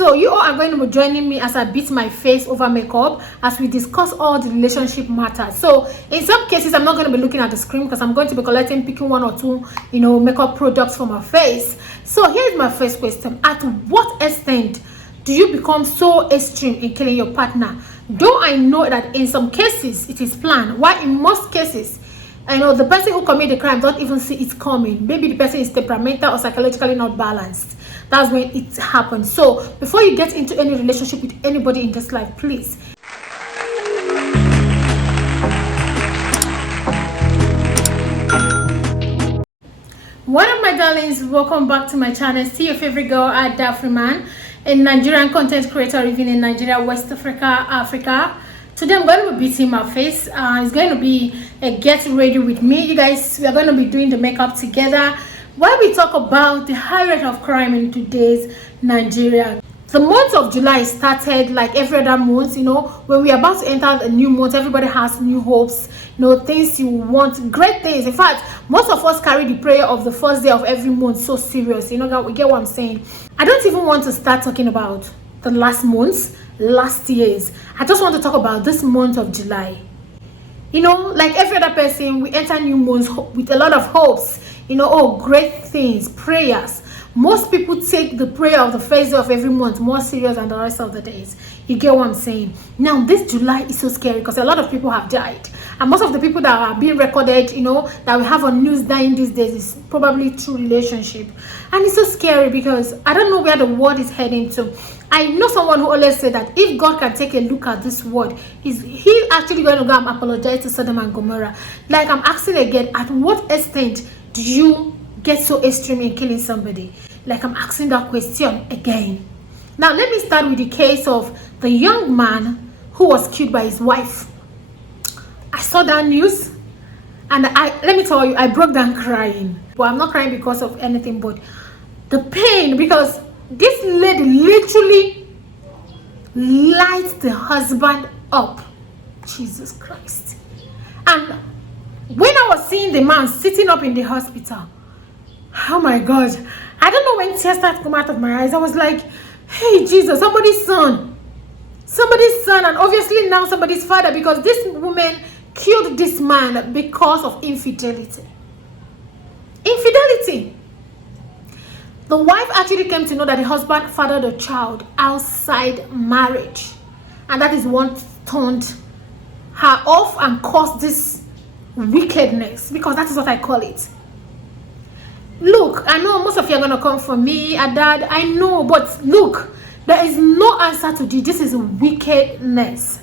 So you all are going to be joining me as I beat my face over makeup as we discuss all the relationship matters. So in some cases, I'm not going to be looking at the screen because I'm going to be picking one or two, makeup products for my face. So here's my first question. At what extent do you become so extreme in killing your partner? Though I know that in some cases it is planned, while in most cases, the person who commit the crime don't even see it coming. Maybe the person is temperamental or psychologically not balanced. That's when it happens. So before you get into any relationship with anybody in this life, please, what up my darlings, welcome back to my channel. Still your favorite girl, Ada Freeman, a Nigerian content creator living in Nigeria, West Africa. Today I'm going to be beating my face. It's going to be a get ready with me. You guys, we are going to be doing the makeup together while we talk about the high rate of crime in today's Nigeria. The month of July started like every other month. When we are about to enter a new month, everybody has new hopes, things you want, great things. In fact, most of us carry the prayer of the first day of every month so serious. We get what I'm saying. I don't even want to start talking about the last months, last years. I just want to talk about this month of July. Like every other person, we enter new months with a lot of hopes, great things, prayers. Most people take the prayer of the first day of every month more serious than the rest of the days. You get what I'm saying? Now this July is so scary because a lot of people have died, and most of the people that are being recorded, that we have on news dying these days is probably true relationship. And it's so scary because I don't know where the world is heading to. I know someone who always said that if God can take a look at this world, he's actually going to go and apologize to Sodom and Gomorrah. Like, I'm asking again, at what extent do you get so extreme in killing somebody? Like, I'm asking that question again. Now let me start with the case of the young man who was killed by his wife. I saw that news and let me tell you, I broke down crying. But I'm not crying because of anything but the pain, because this lady literally lights the husband up. Jesus Christ. And when I was seeing the man sitting up in the hospital, oh my God, I don't know when tears started to come out of my eyes. I was like, hey Jesus, somebody's son, and obviously now somebody's father, because this woman killed this man because of infidelity. The wife actually came to know that the husband fathered a child outside marriage, and that is what turned her off and caused this wickedness, because that is what I call it. Look, I know most of you are going to come for me, Dad, I know, but look, there is no answer to this. This is wickedness.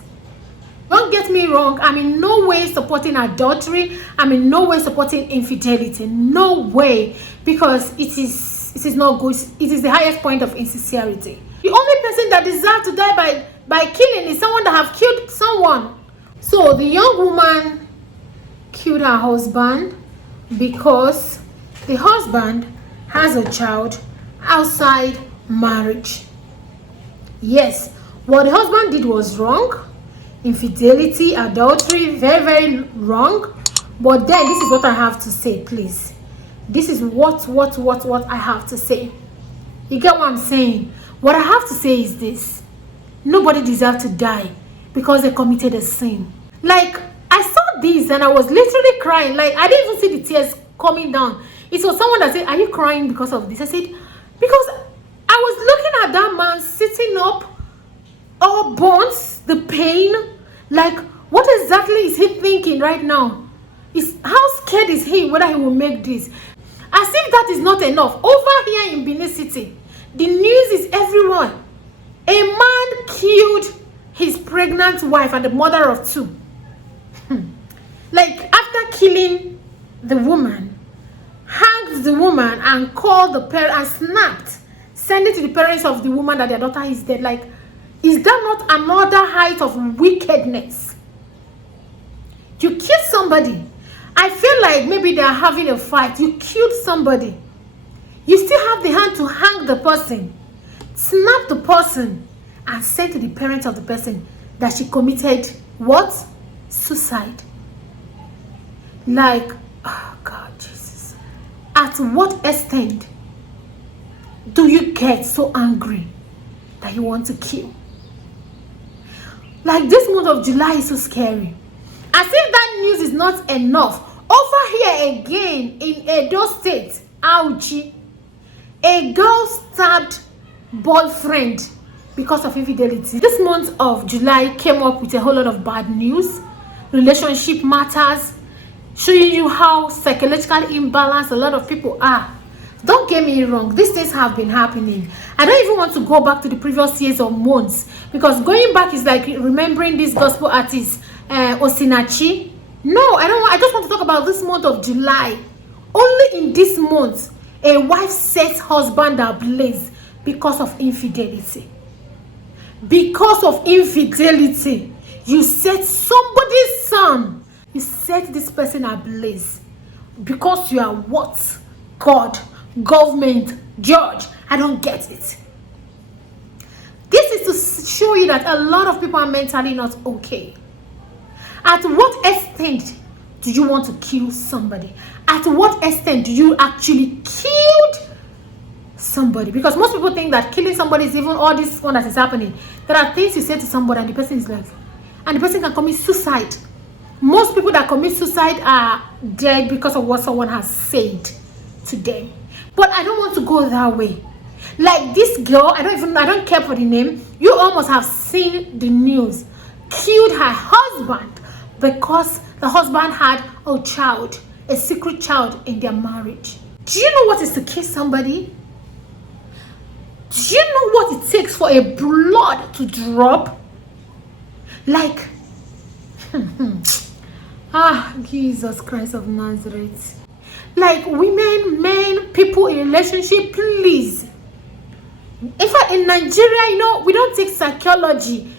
Don't get me wrong, I'm in no way supporting adultery. I'm in no way supporting infidelity. No way, because it is not good. It is the highest point of insincerity. The only person that deserves to die by killing is someone that have killed someone. So the young woman killed her husband because the husband has a child outside marriage. Yes, what the husband did was wrong. Infidelity, adultery, very, very wrong. But then this is what I have to say, please. This is what I have to say. You get what I'm saying? What I have to say is this: nobody deserves to die because they committed a sin. Like, I saw this and I was literally crying. Like, I didn't even see the tears coming down. It was someone that said, are you crying because of this? I said, because I was looking at that man sitting up, all bones, the pain. Like, what exactly is he thinking right now? How scared is he whether he will make this? As if that is not enough, over here in Benin City, the news is everywhere. A man killed his pregnant wife and the mother of two. Like, after killing the woman, hanged the woman and called the parent and snapped, sending to the parents of the woman that their daughter is dead. Like, is that not another height of wickedness? You killed somebody. I feel like maybe they are having a fight. You killed somebody. You still have the hand to hang the person, snap the person, and say to the parents of the person that she committed what? Suicide. Like, oh God, Jesus. At what extent do you get so angry that you want to kill. Like, this month of July is so scary. As if that news is not enough, over here again in Edo State, Auchi, a girl stabbed boyfriend because of infidelity. This month of July came up with a whole lot of bad news, relationship matters, showing you how psychologically imbalanced a lot of people are. Don't get me wrong, these things have been happening. I don't even want to go back to the previous years or months, because going back is like remembering this gospel artist Osinachi. No, I don't want. I just want to talk about this month of July. Only in this month, a wife sets husband ablaze because of infidelity. Because of infidelity, you set somebody's son, you set this person ablaze because you are what? God, government, judge. I don't get it. This is to show you that a lot of people are mentally not okay. At what extent do you want to kill somebody? At what extent do you actually kill somebody? Because most people think that killing somebody is even all this one that is happening. There are things you say to somebody and the person is like, and the person can commit suicide. Most people that commit suicide are dead because of what someone has said to them. But I don't want to go that way. Like this girl, I don't care for the name. You almost have seen the news. Killed her husband because the husband had a child, a secret child in their marriage. Do you know what is to kill somebody? Do you know what it takes for a blood to drop? Like, Jesus Christ of Nazareth. Like, women, men, people in relationship, please. In fact, in Nigeria, you know, we don't take psychology,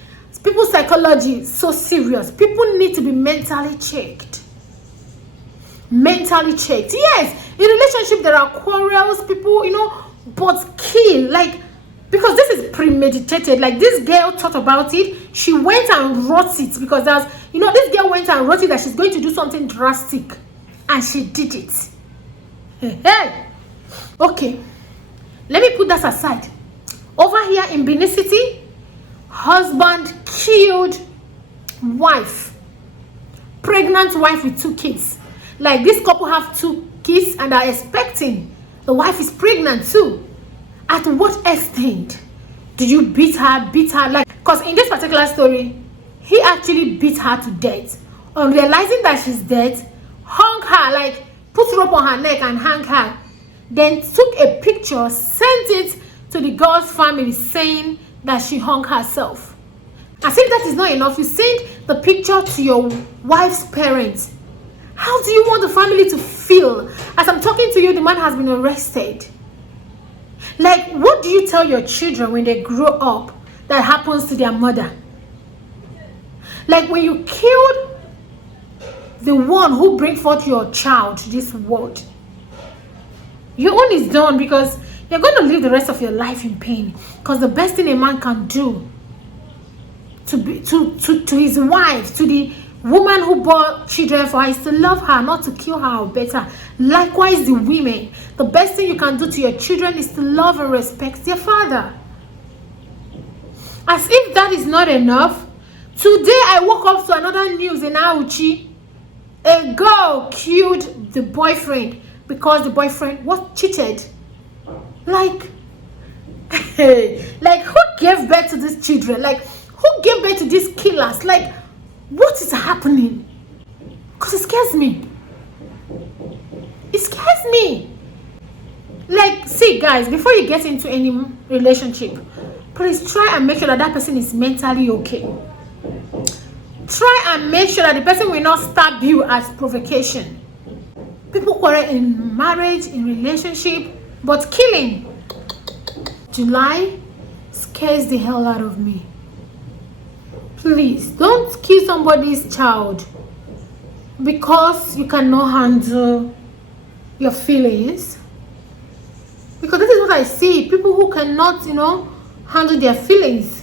people's psychology so serious. People need to be mentally checked. Mentally checked. Yes, in relationship there are quarrels, people, you know, but kill, like, because this is premeditated. Like, this girl thought about it. She went and wrote it because that's, you know, this girl went and wrote it that she's going to do something drastic, and she did it. Hey, okay, let me put that aside. Over here in Benin City, husband killed wife, pregnant wife with 2 kids. Like, this couple have 2 kids and are expecting. The wife is pregnant too. At what extent did you beat her? Like, because in this particular story, he actually beat her to death. On realizing that she's dead, hung her, like put rope on her neck and hang her. Then took a picture, sent it to the girl's family saying that she hung herself. As if that is not enough, you send the picture to your wife's parents. How do you want the family to feel? As I'm talking to you, the man has been arrested. Like, what do you tell your children when they grow up that happens to their mother? Like, when you killed the one who brings forth your child to this world, your own is done, because you're going to live the rest of your life in pain. Because the best thing a man can do to his wife, to the woman who bore children for her, is to love her, not to kill her or better. Likewise, the women, the best thing you can do to your children is to love and respect their father. As if that is not enough, today I woke up to another news in Auchi. A girl killed the boyfriend because the boyfriend was cheated. Like, like, who gave birth to these children? Like, who gave birth to these killers? Like, what is happening? Because it scares me. It scares me. Like, see, guys, before you get into any relationship, please try and make sure that that person is mentally okay. Try and make sure that the person will not stab you as provocation. People quarrel in marriage, in relationship, but killing. July scares the hell out of me. Please don't kill somebody's child because you cannot handle your feelings. Because this is what I see. People who cannot, you know, handle their feelings.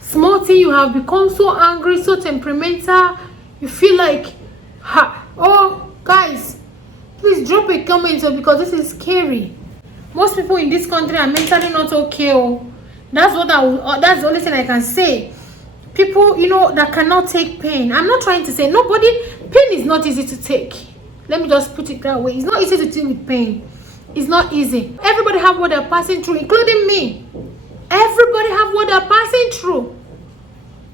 Small thing, you have become so angry, so temperamental. You feel like, oh, guys, please drop a comment because this is scary. Most people in this country are mentally not okay. That's what I will, that's the only thing I can say. People, you know, that cannot take pain. I'm not trying to say nobody, pain is not easy to take. Let me just put it that way. It's not easy to deal with pain. It's not easy. Everybody have what they're passing through, including me. Everybody have what they're passing through.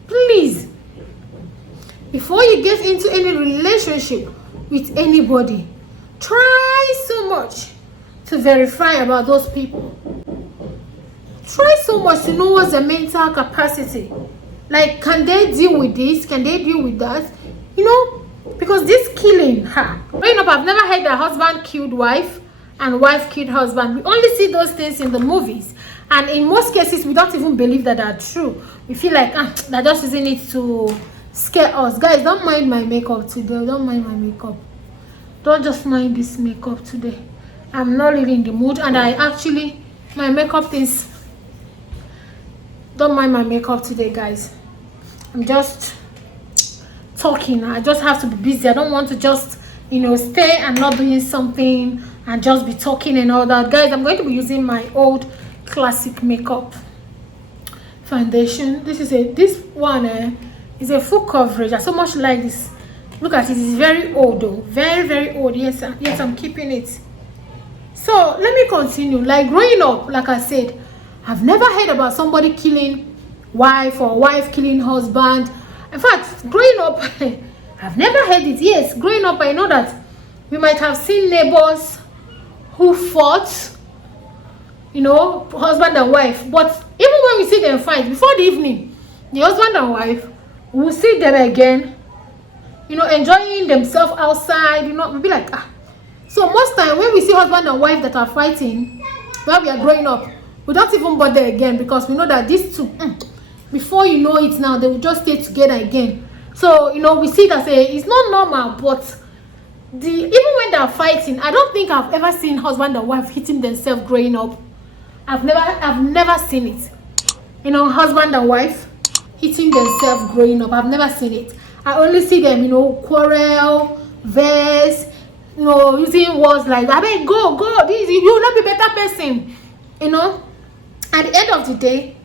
Please, before you get into any relationship with anybody, try so much to verify about those people. Try so much to know what's their mental capacity. Like, can they deal with this? Can they deal with that? You know, because this killing, growing up, I've never heard that husband killed wife and wife killed husband. We only see those things in the movies, and in most cases we don't even believe that are true. We feel like that just isn't it to scare us. Guys, don't mind my makeup today. Don't mind my makeup. Don't just mind this makeup today. I'm not really in the mood, and I actually, my makeup things, don't mind my makeup today, guys. I'm just talking. I just have to be busy. I don't want to just, you know, stay and not doing something and just be talking and all that. Guys, I'm going to be using my old classic makeup foundation. This one is a full coverage. I so much like this. Look at it. It's very old though. Very old. Yes, I'm keeping it. So let me continue. Like, growing up, like I said, I've never heard about somebody killing wife or wife killing husband. In fact, growing up, I've never heard it. Yes, growing up, I know that we might have seen neighbors who fought, you know, husband and wife. But even when we see them fight, before the evening, the husband and wife will see them again, you know, enjoying themselves outside. You know, we'll be like, So most time when we see husband and wife that are fighting while we are growing up, we don't even bother again, because we know that these two, before you know it now, they will just stay together again. So, you know, we see that it's not normal. But even when they're fighting, I don't think I've ever seen husband and wife hitting themselves growing up. I've never seen it. You know, husband and wife hitting themselves growing up. I've never seen it. I only see them, you know, quarrel, verse, you know, using words like, I mean, go, you will not be better person. You know, at the end of the day,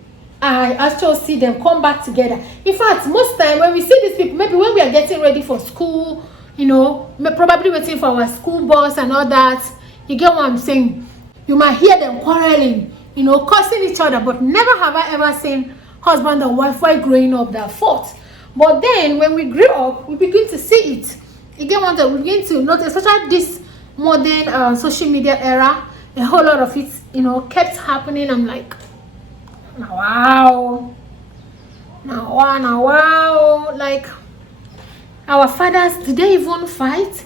I actually see them come back together. In fact, most time when we see these people, maybe when we are getting ready for school, you know, probably waiting for our school bus and all that, you get what I'm saying? You might hear them quarreling, you know, cursing each other, but never have I ever seen husband and wife while growing up that fought. But then when we grew up, we begin to see it. You get what we begin to notice, especially this modern social media era, a whole lot of it, you know, kept happening. I'm like, now wow, like, our fathers, did they even fight?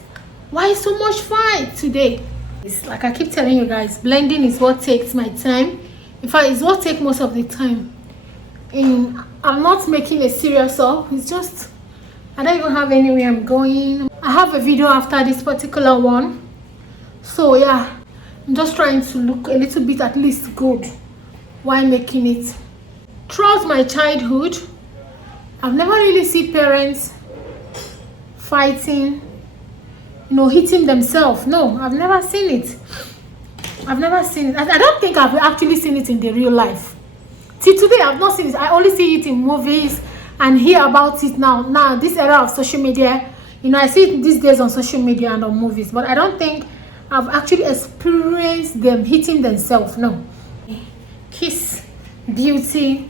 Why so much fight today? It's like I keep telling you guys, blending is what takes my time. In fact, it's what takes most of the time. I'm not making a serious up. It's just, I don't even have anywhere I'm going. I have a video after this particular one. So yeah, I'm just trying to look a little bit at least good while making it. Throughout my childhood, I've never really seen parents fighting, you know, hitting themselves. No, I've never seen it. I've never seen it. I don't think I've actually seen it in the real life. Till today, I've not seen it. I only see it in movies and hear about it now. Now, this era of social media, you know, I see it these days on social media and on movies, but I don't think I've actually experienced them hitting themselves. No. Kiss Beauty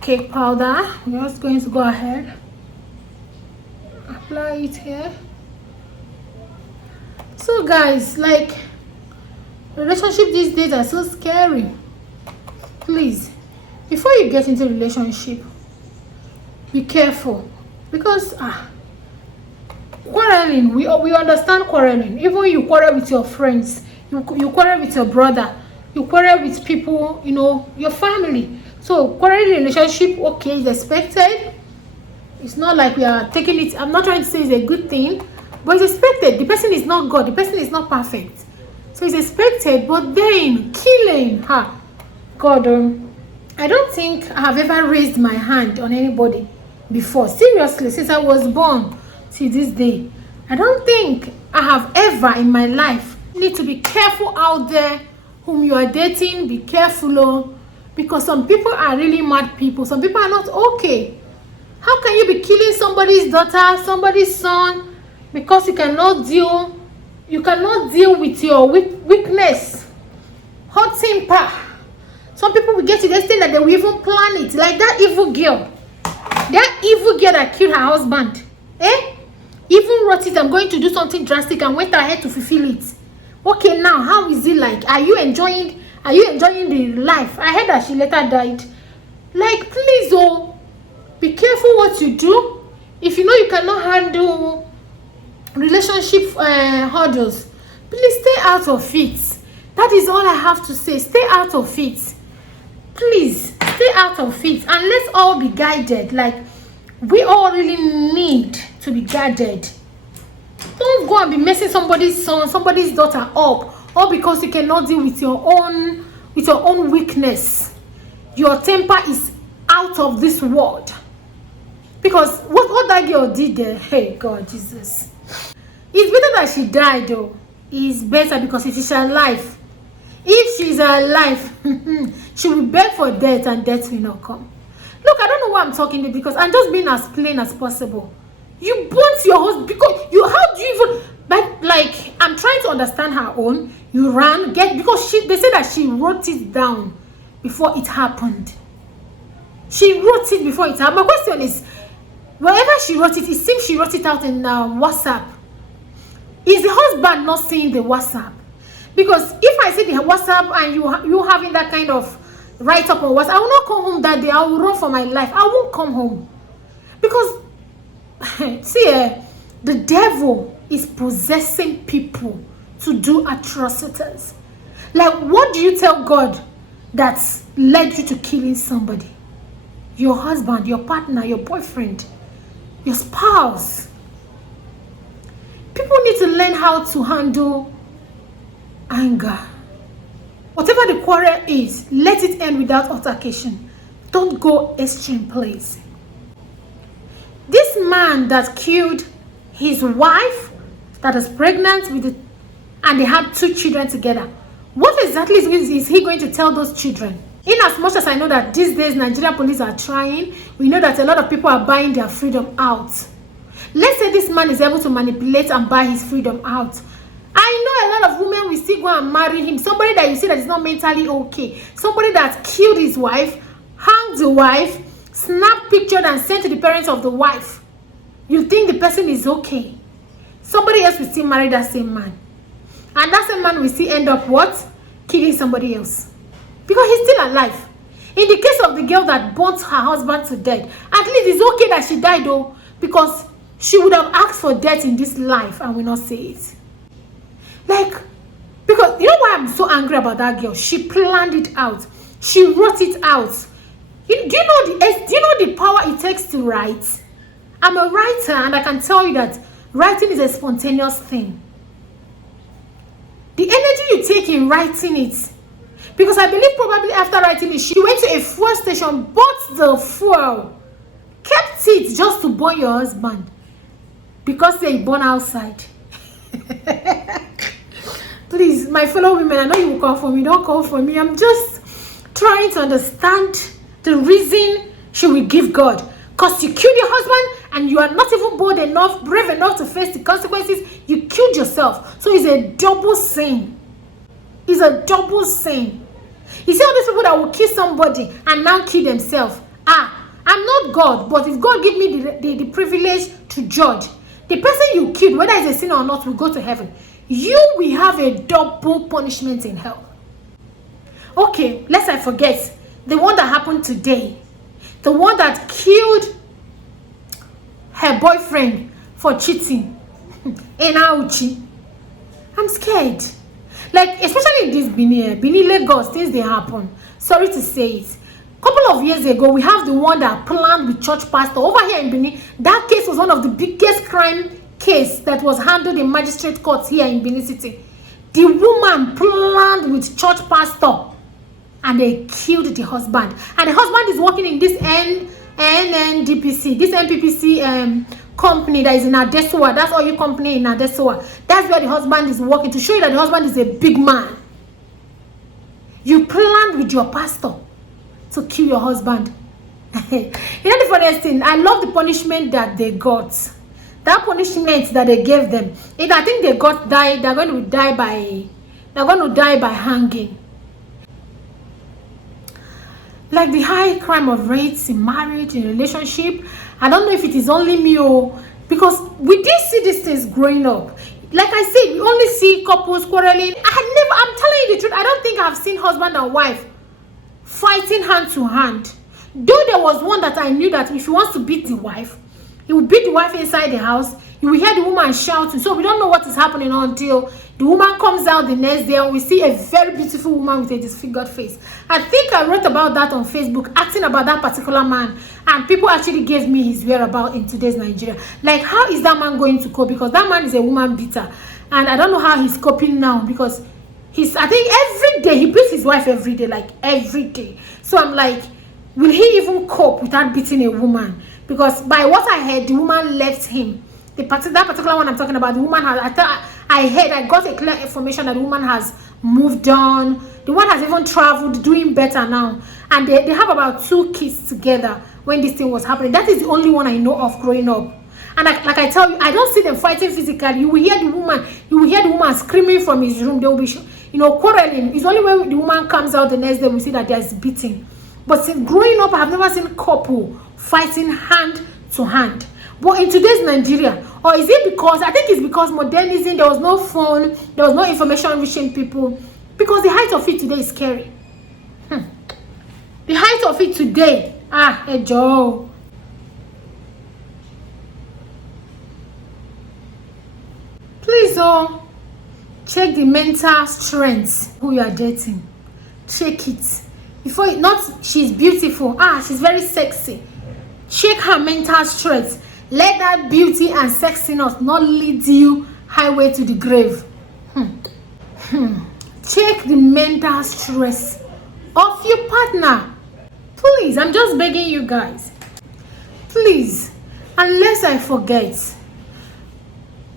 cake powder. We're just going to go ahead, apply it here. So guys, like, relationship these days are so scary. Please, before you get into a relationship, be careful, because quarreling, we understand quarreling. Even you quarrel with your friends, you quarrel with your brother, you quarrel with people, you know, your family. So quarreling in relationship, okay, is expected. It's not like we are taking it, I'm not trying to say it's a good thing, but it's expected. The person is not God, the person is not perfect, so it's expected. But then killing, God, I don't think I have ever raised my hand on anybody before. Seriously, since I was born till this day, I don't think I have ever in my life. You need to be careful out there whom you are dating. Be careful, Because some people are really mad people. Some people are not okay. How can you be killing somebody's daughter, somebody's son, because you cannot deal with your weakness, hot temper? Some people will get to the extent that they will even plan it, like that evil girl that killed her husband. Even wrote it, I'm going to do something drastic, and went ahead to fulfill it. Okay, now how is it like? Are you enjoying the life? I heard that she later died. Like, please, be careful what you do. If you know you cannot handle relationship hurdles, please stay out of it. That is all I have to say. Stay out of it. Please stay out of it, and let's all be guided. Like, we all really need to be guided. Don't go and be messing somebody's son, somebody's daughter up, all because you cannot deal with your own weakness. Your temper is out of this world. Because what that girl did there, hey God Jesus, it's better that she died though. It's better, because if she's alive, she will beg for death, and death will not come. Look, I don't know why I'm talking to, because I'm just being as plain as possible. You burnt your husband because how do you even, like, I'm trying to understand her own. You ran, because they said that she wrote it down before it happened. She wrote it before it happened. My question is, wherever she wrote it, it seems she wrote it out in WhatsApp. Is the husband not seeing the WhatsApp? Because if I see the WhatsApp and you having that kind of write-up on WhatsApp, I will not come home that day. I will run for my life. I won't come home. Because, see, the devil is possessing people to do atrocities. Like, what do you tell God that's led you to killing somebody? Your husband, your partner, your boyfriend, your spouse. People need to learn how to handle anger. Whatever the quarrel is, let it end without altercation. Don't go extreme, please. This man that killed his wife, that is pregnant with and they had 2 children together, what exactly is he going to tell those children? In as much as I know that these days Nigerian police are trying, we know that a lot of people are buying their freedom out. Let's say this man is able to manipulate and buy his freedom out. I know a lot of women will still go and marry him. Somebody that you see that is not mentally okay. Somebody that killed his wife, hanged the wife, snapped pictures and sent to the parents of the wife. You think the person is okay. Somebody else will still marry that same man. And that same man will still end up what? Killing somebody else. Because he's still alive. In the case of the girl that burnt her husband to death, at least it's okay that she died though. Because she would have asked for death in this life and will not say it. Like, because you know why I'm so angry about that girl? She planned it out. She wrote it out. Do you know the power it takes to write? I'm a writer, and I can tell you that writing is a spontaneous thing. The energy you take in writing it, because I believe probably after writing it, she went to a fuel station, bought the fuel, kept it just to burn your husband, because they burn outside. Please, my fellow women, I know you will call for me. Don't call for me. I'm just trying to understand the reason she will give God. Because you killed your husband and you are not even bold enough, brave enough to face the consequences. You killed yourself. So it's a double sin. It's a double sin. You see all these people that will kill somebody and now kill themselves. I'm not God, but if God give me the privilege to judge, the person you killed, whether it's a sin or not, will go to heaven. You will have a double punishment in hell. Okay, lest I forget, the one that happened today, the one that killed her boyfriend for cheating in Auchi. I'm scared. Like, especially in this Benin, Lagos, things they happen. Sorry to say it. A couple of years ago, we have the one that planned with church pastor. Over here in Benin, that case was one of the biggest crime case that was handled in magistrate courts here in Benin City. The woman planned with church pastor and they killed the husband. And the husband is working in this NNDPC, this NPPC company that is in Adesowa. That's oil company in Adesowa. That's where the husband is working, to show you that the husband is a big man. You planned with your pastor to kill your husband. You know the funniest thing? I love the punishment that they got. That punishment that they gave them. I think they got died. They're going to die by. They're going to die by hanging. Like the high crime of rates in marriage, in relationship. I don't know if it is only me because we did see these things growing up. Like I said, we only see couples quarreling. I'm telling you the truth, I don't think I've seen husband and wife fighting hand to hand. Though there was one that I knew that if he wants to beat the wife, he will beat the wife inside the house. You will hear the woman shouting. So we don't know what is happening until the woman comes out the next day and we see a very beautiful woman with a disfigured face. I think I wrote about that on Facebook, asking about that particular man. And people actually gave me his whereabouts in today's Nigeria. Like, how is that man going to cope? Because that man is a woman beater. And I don't know how he's coping now. Because I think every day, he beats his wife every day. Like, every day. So I'm like, will he even cope without beating a woman? Because by what I heard, the woman left him. That particular one I'm talking about, the woman has, I got a clear information that the woman has moved on. The one has even traveled, doing better now. And they have about 2 kids together when this thing was happening. That is the only one I know of growing up. And like I tell you, I don't see them fighting physically. You will hear the woman screaming from his room. They will be, quarreling. It's only when the woman comes out the next day we see that there's beating. But since growing up, I've never seen a couple fighting hand to hand. But in today's Nigeria, or is it because, I think it's because modernism, there was no phone, there was no information reaching people, because the height of it today is scary. The height of it today, hey Joe. Please, check the mental strength who you are dating. Check it. Before, not she's beautiful, she's very sexy. Check her mental strength. Let that beauty and sexiness not lead you highway to the grave. Check the mental stress of your partner. Please, I'm just begging you guys. Please, unless I forget,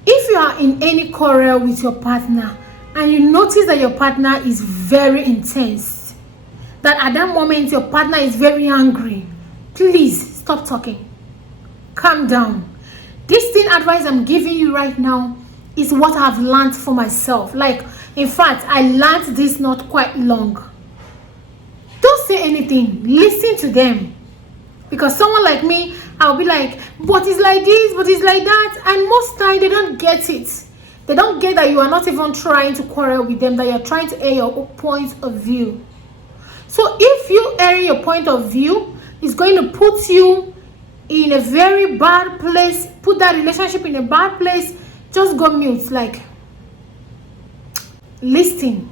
if you are in any quarrel with your partner and you notice that your partner is very intense, that at that moment your partner is very angry, please stop talking. Calm down. This thing advice I'm giving you right now is what I've learned for myself. Like, in fact, I learned this not quite long. Don't say anything. Listen to them. Because someone like me, I'll be like, but it's like this, but it's like that. And most times they don't get it. They don't get that you are not even trying to quarrel with them, that you're trying to air your point of view. So if you air your point of view, it's going to put you in a very bad place, put that relationship in a bad place. Just go mute. Like, listen.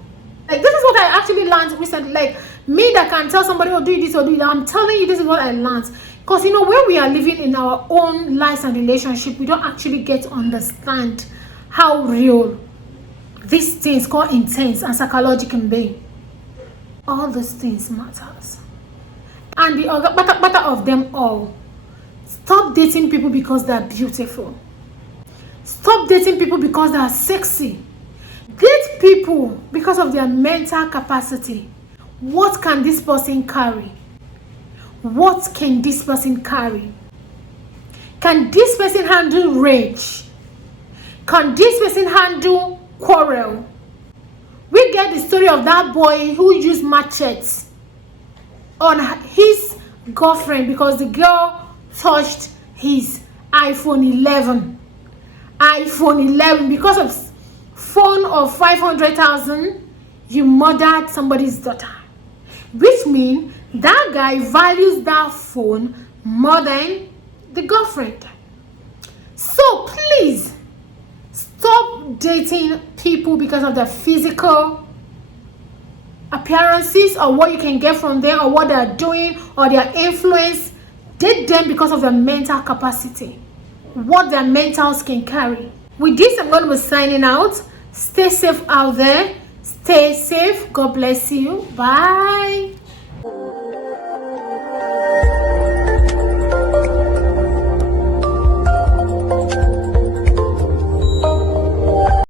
Like, this is what I actually learned recently. Like, me that can tell somebody, do this or do that, I'm telling you, this is what I learned. Because when we are living in our own lives and relationship, we don't actually get to understand how real these things called intense and psychology can be. All those things matters. And the better of them all, stop dating people because they are beautiful. Stop dating people because they are sexy. Date people because of their mental capacity. What can this person carry? What can this person carry? Can this person handle rage? Can this person handle quarrel? We get the story of that boy who used machetes on his girlfriend because the girl touched his iPhone 11. iPhone 11, because of phone of 500,000, you murdered somebody's daughter. Which means that guy values that phone more than the girlfriend. So please, stop dating people because of their physical appearances or what you can get from them or what they are doing or their influence. Date them because of their mental capacity, what their mentals can carry. With this, I'm going to be signing out. Stay safe out there. Stay safe. God bless you. Bye.